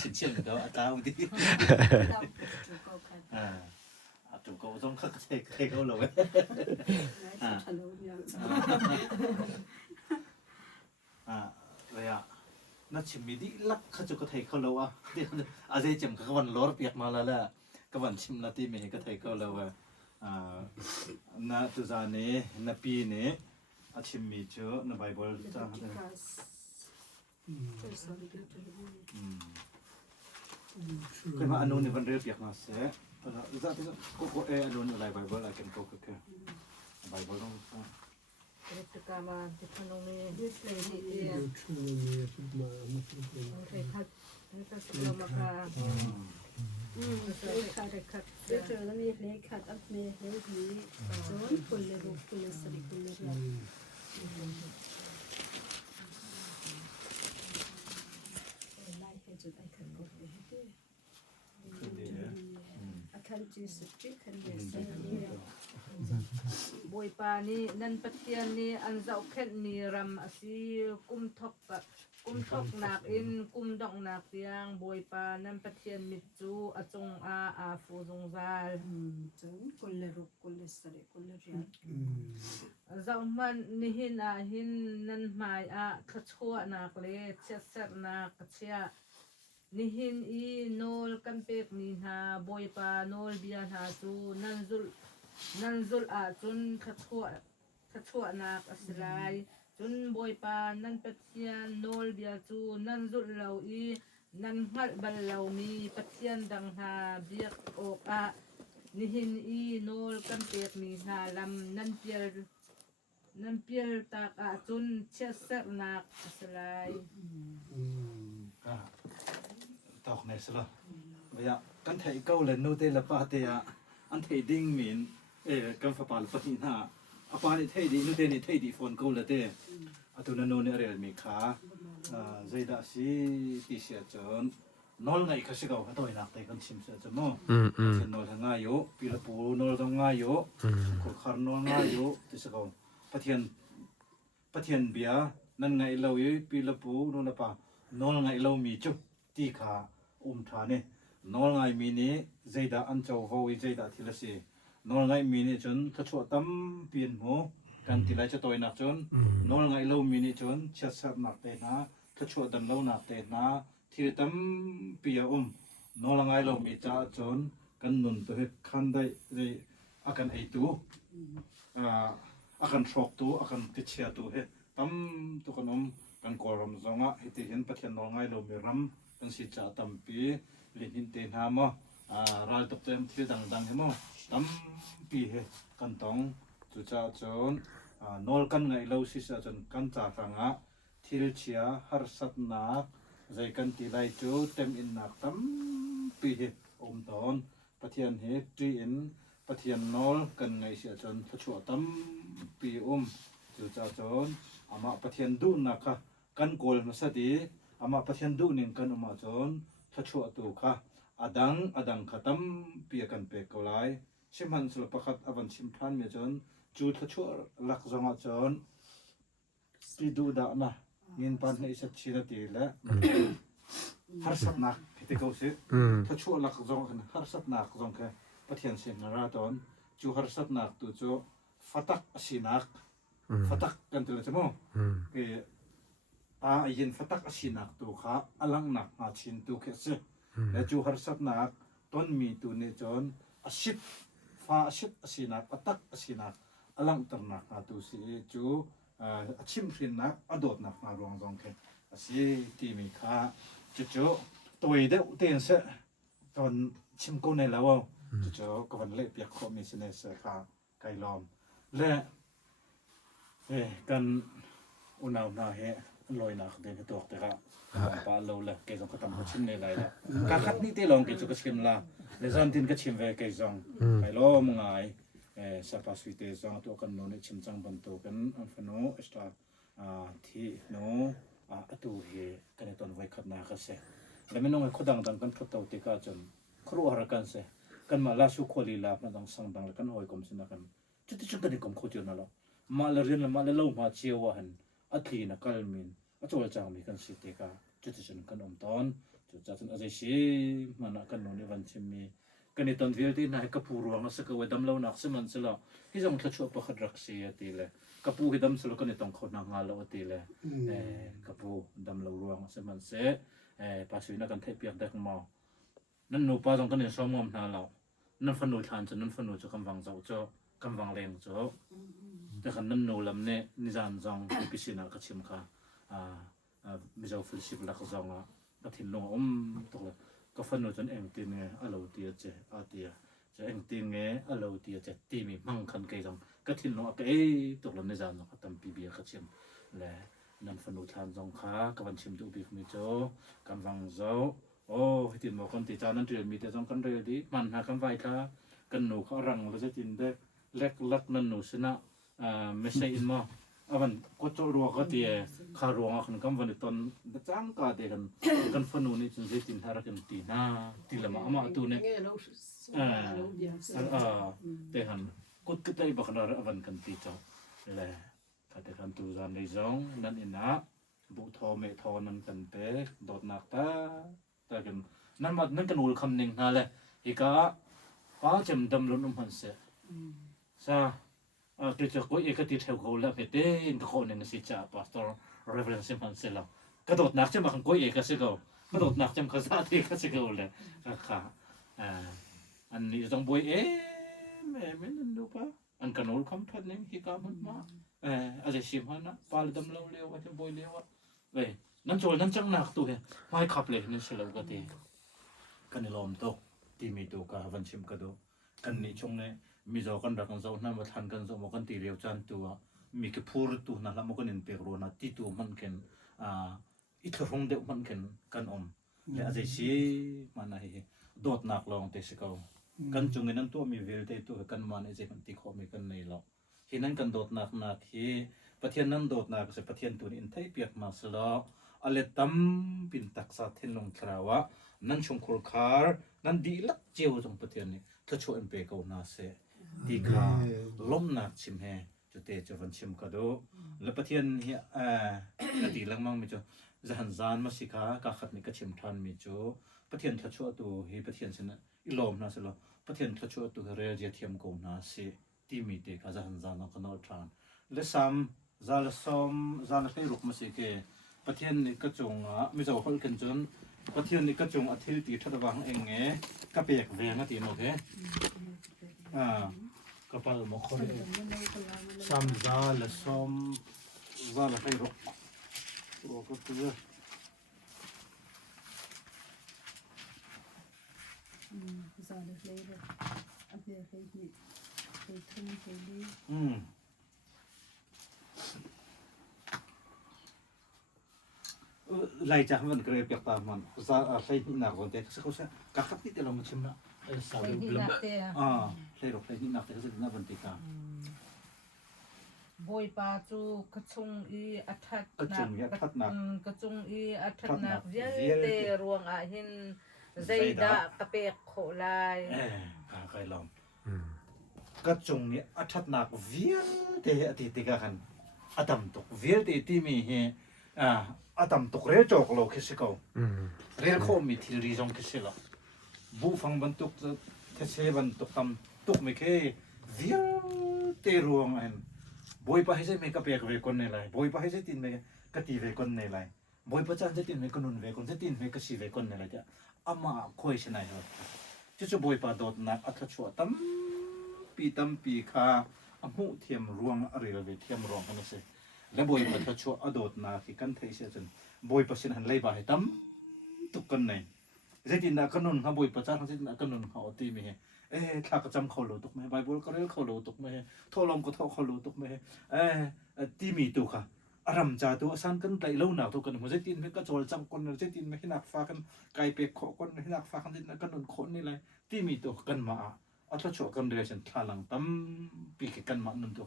ชินๆก็อาตาอุดิจุกก็ต้องคักเทเขาเลยเลยน่าชิมีดิลักขจุกก็เทเขาเลยว่าอาเจจิมก็วันลอร์เปียกมาแล้วแหละก็วันชิมนาทีมีก็เทเขาเลยว่าน่าตุจานี่น่าปีนี่อาชิมีเจอน่าไบเบิลจ้าเคยมาอนุนี่วันเรียบเปียกมาเสียจะก็อนุอะไรไบเบิลอะไรกันก็คือไบเบิลต้องItu kawan kita nongi ini dia. Rekat sebelum maka. Rekat. Itu ni rekat apne ni. John kulle ru kulle sari kulle ya. Like it I can go here. Akan just stick and yes. Boy pa ni nan patian ni an zau khet ni ram asi kum thok nak in kum dong nak tiang boy pa nan patian mit chu achong a fu zong zal John kulle ru kulle sari kulle ya. Zau man ni hin a hin nan mai a khachua nak le chesar nak chia ni hin I nol kan pek ni ha boy pa nol bian ha chu nanzul a chun khachua nak aslai chun boy pa nan pathian nol bia chu nanzul lo I nan hmal bal lo mi pathian dang ha biak ok a ni hin I nol kan pek ni ha lam nan pial tak a chun chesar nak aslaiตอกในสละเวลากันไทยเก้าเลยนู่นเตละป้าเตะอันไทยดิ้งมินกันฝาปาลปะนี่นะอาปานี่ไทยดีนู่นเตนี่ไทยดีฟอนเก้าเลยเตะอัตุนันโนเนี่ยเรียนมีขาใจด่าสิที่เสียจนนอลไงเขาสิเก้าเขาตัวนักแต่กันชิมเสียจนมั้งเช่นนอลทางง่ายอยู่ปีละปูนอลทางง่ายอยู่คนขารนอลง่ายอยู่ที่สิเก้าปะเทียนเบียนั่นไงเราอยู่ปีละปูนู่นละป่านอลไงเรามีจุตีขาทานี่นอลไงมีนี่ใจด่าอันเจ้าเขาใจด่าทีละสินอลไงมีนี่จนถ้าชัวตั้มเปลี่ยนหัวกันทีไรจะตัวหนักจนนอลไงเรามีนี่จนเชื่อสับหนักเตนะถ้าชัวดันเราหนักเตนะทีตั้มเปียนอลไงเรามีจ้าจนกันนุนตัวให้คันได้เลยอาการไอตัวอาการช็อกตัวอาการติดเชื้อตัวให้ตั้มตัวขนมกันกอรมจงอ่ะให้ที่เห็นประเทศนอลไงเรามีรำกันสิจ่าตั้มปีลินหินเตนหามรายตบเต็มที่ดังๆใช่ไหมตั้มปีเหกันต้องจุจ่าจนนอลกันไงเราสิจ่าจนกันจ่าฟังทิลเชียฮาร์สัตนักใจกันตีไลจูเต็มอินนักตั้มปีเหตอนประเทศเหตุอินประเทศนอลกันไงเสียจนชัวตั้มปีจุจ่าจนอามาประเทศดูนักกันโกลมาสติอามาประเทศดูหนึ่งกันอามาจนชัวตัวค่ะอดังขตั้มเปียกันเปกเอาไลชิมหันสุลปะขัดอวันชิมทันเมียจนจูชัวหลักจงจนปีดูดานะเงินปันในสัตชีนตีและฮาร์สัตนักที่เขาสิชัวหลักจงกันฮาร์สัตนักจงแค่ประเทศเสียงราตอนจูฮาร์สัตนักตัวจูฟัตักสินักฟัตักกันตัวใช่ไหมยินฟัตักสินักตัวข้าอลังนักมาชินตัวแค่สิและจูฮาร์สัตนักต้นมีตัวนี้จนสิบฟ้าสิบสินักฟัตักสินักอลังตระหนักมาตัวสิจูชิมฟินนักอดดนักมารวงจงแค่สิที่มีข้าจู่ตัวเดียวเตียนเสตอนชิมกูในแล้วจู่ก็วันเล็บอยากขอมีเสน่ห์เสือข้าไก่ล้อมและกันอุณหนาเหลอยนักเดินตัวแต่ก็ปลาโลละเกจงก็ทำชิมในไรละการคัดนี่ที่ลองเกจงก็ชิมละในจานที่ก็ชิมเวเกจงไก่ล้อมง่ายสปาสวิเตจงตัวกันโน่นชิมจังบันโตกันอันฟโนเอสตาที่โนตัวเหกันตอนไว้ขัดนากันเสแล้วไม่น้องให้ขดังกันขัดตัวติกาจนครัวหากันเสกันมาลาสุขลีลาพันดังสังดังแล้วกันหอยกลมสินะกันจุดกันนี่กลมโคจรนั่นแหละมาเลเรียนมาเลเล่ามาเชียวหันอัตลีนักการมินอัจฉริยะจังมีกันสิติกาจุดกันตอนจุ chu cha chan azai shi mana kan no ni van chim mi kan ni ton vil ti na ka pu ruang sa ka we dam lo nak se man se la hi jong thla chu pa khat rak si ati le ka pu hi dam se lo kan ni tong khon na nga lo ati le ka pu dam lo ruang se man se pa sui na kan thai piak dak ma nan no pa jong kan ni som mom na lo nan fan no than chan nan fan no chu kam wang zau cho kam wang leng choแต่คันนั้นโนลำเนี่ยนิจานจองพิสินาก็ชิมค่ะไม่เจ้าฟิลชิบลักจองอ่ะก็ทิ้งลงตกเลยก็ฟันโนจนเองตีเงี้ยอโลตีเจอาตีจะเองตีเงี้ยอโลตีเจตีมีมั่งคันเกยจองก็ทิ้งลงก็ตกลงนิจานจองก็ตั้มปีเบียก็ชิมและนั่นฟันโนทานจองค่ะก็วันชิมดูบีกมีโจกำลังเจ้าโอ้ที่บอกคนตีจานั้นเรียนมีแต่จองกันเรียดีมันหาคำไว้ค่ะกันหนูเขารังเราจะจินได้เล็กลักนั่นหนูชนะไม่ใช่อินมาวันก็จะรัวก็ตีคารัวกันกันวันนี้ตอนจังก็เด็กันฟันนูนี่จนเสียตินหารักันตีน่าตีละมาตัวเนี่ยแต่หันกุดก็ได้บักนาระวันกันตีเจ้าแหละถ้าแต่กันตัวจานในจงนั่นเองนะบุทอเมทอนั่นกันเตะโดดนักแต่กันนั่นมานั่นกันอุลคำหนึ่งนั่นแหละอีกป้าจำดำล้นมันเสียซะที่จะคุยก็ที่เท่าเขาแล้วเด็กคนหนึ่งสิจ้า pastor reverence มันเสร็จแล้วกระโดดนักจะมาคุยก็สิเขากระโดดนักจะมาสาธิตก็สิเขาเลยค่ะอันนี้ต้องบุยไม่นั่นดูป่ะอันกันโอลคำพัดนี่ฮิกามันมาอะไรชิมฮะนะปาลดำเลี้ยวว่าจะบุยเลี้ยวเว้ยนั่นโจนั่นจังหนักตัวไม่ขับเลยนั่นเสร็จแล้วก็ตีกันนี่ลมโตที่มีตัวกับวันชิมกระโดกันนี่ช่วงนี้มีเจ้ากันรักกันเจ้านั่นมาทันกันเจ้ามากันตีเรียวจันตัวมีแค่พูดตัวนั่นละมันก็เน้นเปรนะที่ตัวมันเข็นอีกครั้งเดียวมันเข็นกันและอาจจะชีมันอะไรโดดหนักลองเตะสิเขากันจงเงินนั้นตัวมีเวลเตตัวกันมันอาจจะมันตีขอมีกันในหรอกที่นั้นกันโดดหนักที่ประเทศนั้นโดดหนักจะประเทศตัวนี้อินไทยเปียกมาสละอะไรตั้มปินตักษาเทนลงคราวะนั่นชงคุลคาร์นั่นดีลักเจียวตรงประเทศนี้ถ้าช่วยเปย์เขาหน้าเสดีค่ะล้มหนักชิมแห่จุดเตจะวันชิมก็ดูแล้วประเทศนี้ดีลังมั่งมีจูจะหันจานมาสิค่ะการขัดนี่ก็ชิมทันมีจูประเทศถ้าช่วยตัวเฮประเทศเช่นอีลมนะสิล่ะประเทศถ้าช่วยตัวเรียจะเทียมกูน่าสิที่มีเตก็จะหันจานนักนอทานและซ้ำจานละซ้ำจานละให้ลุกมาสิเกประเทศนี้ก็จงมีเจ้าคนกันจนประเทศนี้ก็จงอาทิตย์ตีทัดวังเองไงก็เปียกแรงตีนโอเคก็ไปหมอคนซ้ำจานละซ้ำจานละให้ลุกก็ตัวซาเลยเลยอันเดียวให้ดีให้ทุ่มให้ดีไล่จากมันเกลียบจากตามันซาใส่หนักคนเด็กเขาใช้กักที่เรามาชิมนะสาวเบลใส่หลอกใส่หนักแต่เขาจะน่าบันติกาบอยปาจูกระชงอีอัฐัดกระชงอีอัฐัดนักเยเตรวงอาหินใจดากระเปกโขลายใครลองกระชงนี้อัฐัดนักเวียเตอติติกาขันอดัมตกเวียเตที่มีเฮอดัมตกเรียจอกโลคิสิเขาเรียเขามีที่รีจงคิสิละบูฟังบรรทุกเทเชบรรทุกทำตุกไม่เคยเวียเตรวงอันบอยไปให้ใช้เมกะเปียกเวคนในไรบอยไปให้ใช้ตินเมกะตีเวคนในไรบอยประจันใช้ตินเมกะนุนเวคนใช้ตินเมกะชีเวคนในไรเดียอามาคอยชนะเหรอจู่ๆบอยปาโดดนักอัตชัวตั้มปีขาอามุเทียมรวงอะไรเวเทียมรวงกันสิแล้วบอยปาอัตชัวอโดดนักที่กันไทยเสียจนบอยประสิทธิ์หันไล่บ่ายตั้มตุกกันในใช้ตินนักกนุนเขาบอยประจันใช้ตินนักกนุนเขาตีเมถ้าก็จำเขารู้ตุกไหมไบเบิลก็เรียกเขารู้ตุกไหมทั่วโลกก็เท่าเขารู้ตุกไหมที่มีตัวค่ะอารมณ์จ่าตัวสั้นกันไกลเล่าหนาวทุกกันหัวใจตีนไม่ก็โจรจังคนหัวใจตีนไม่ให้หนักฟ้ากันไกลเปียกขอคนให้หนักฟ้ากันที่นักกันนนคนนี่เลยที่มีตัวกันมาอัตโฉกันเรียนทาลังตั้มปีกกันมาหนึ่งตัว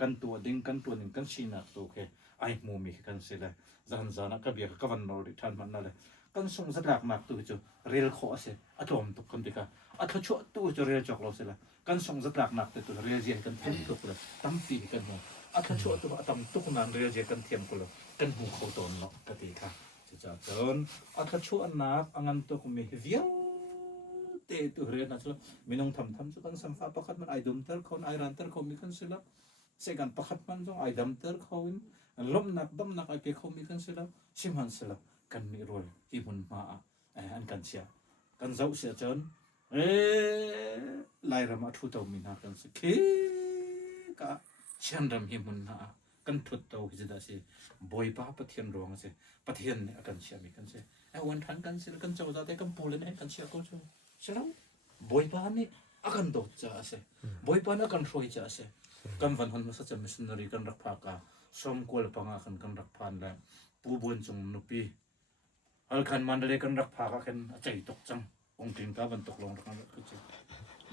กันตัวดิ่งกันตัวหนึ่งกันชีนักตัวแค่ไอ้มูมีกันเสียเลยจันจานักกระเบียกวันนอริทันมันนั่นเลยกันส่งสลากมากตัวจู่เรียลขอเสียอัตลมตุกคนดีกันอัตโฉตัวจู่เรียลจอกเราเสียละกันส่งสลากมากตัวเรียลเจียนกันเทียมตุกเลยตั้มปีกันหัวอัตโฉตัวตั้มตุกนั้นเรียลเจียนกันเทียมกันเลยกันหูเขาโดนเนาะกติค่ะจะ จะจนอัตชัวนักอังันตัวคุมีเวียเตตุเรียนนะจ๊ะมีน้องทำสักกันสัมภาประคัดมันไอดมเตอร์คนไอรันเตอร์เขามีกันสิละเสกันประคัดมันจงไอดมเตอร์เขาอินล้มนักบัมนักไอเปเขามีกันสิละชิมันสิละกันมีรอยที่บุญมาอันกันเสียกันเจ้าเสียจนไล่รำมาทุตเอามีนากันสิเคกะเช่นรำหิมุนนากันทุตเอาฮิจดาสิบอยป้าปะเทียนรวงสิปะเทียนเนี่ยกันเสียมีกันสิวันทันกันสิกันเจ้าจะได้กันปูเลยเนี่ยกันเสียก็จะเสร็จแล้วบอยป้านี่akan do cha ase boy pa na kan roi cha ase kan van hon sa cha missionary kan rak pha ka som kol panga kan rak phan la pu bon chung nupi al khan mandale kan rak pha ka kan chai tok chang ong tin ka ban tok long kan ka chi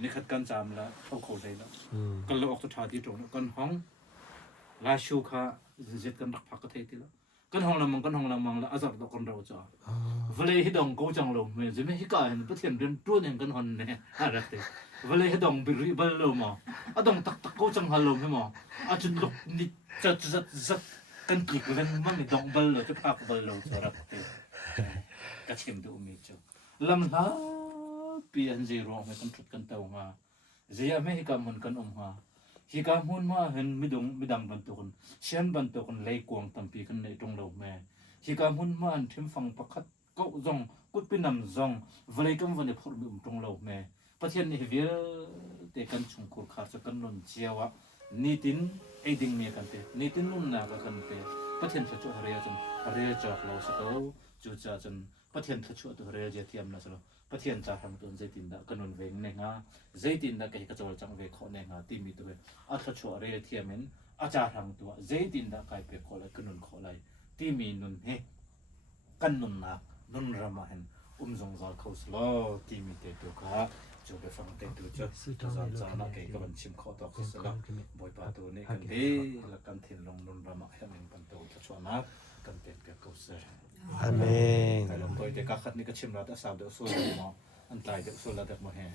ni khat kan cham la thau khau dai la kan lo ok tha ti to kan hong la shu kha zet kan rak pha ka thai ti la kan hong lamang la azar do kan ro cha vle hi dong ko chang lo me je me hi ka hen pathian ren tu nen kan hon ne ha rak te vle hi dong bi ri bal lo ma adong tak ko chang halom he ma a chun lok ni zat kan ki ko ven ma ni dong bal lo te phak bal lo cha rak te ka chim du mi chu lam la pi an je ro me kan thut kan taw ma je ya me hi ka mun kan ha hi ka mun ma hen midang ban tu kun sian ban tu kun lei kuang tampi kan nei tong lo me hi ka mun ma an thim phang pakhat ko zong kut pinam zong vlei kam vane phur bum tong lo me pathian ni hivel te kan chung khur khar cha kan non chiawa nitin aiding me kan te nitin nun na ka kan te pathian cha chu hare chun hare cha lo sa ko chu cha chun pathian tha chu tu hare je thiam na sa pathian cha ham ton zaitin da kanon veng ne nga zaitin da kai ka chawal chang ve kho ne nga ti mi tu a tha chu hare thiamen a cha hang tu zaitin da kai pe kho la kanon kho lai ti mi nun he kan nun na nun rama hen zong za khau slo ti mi te tu ka chu be fang te tu chu za za na kai ka ban chim kho to sa la boy pa tu ne kan de la kan thin long nun rama hen pan to tha chu na kan pe pe ko sa Amen. Kalau kau itu kakak ni kecil rata sahaja usul mo, antai usul ada mo he.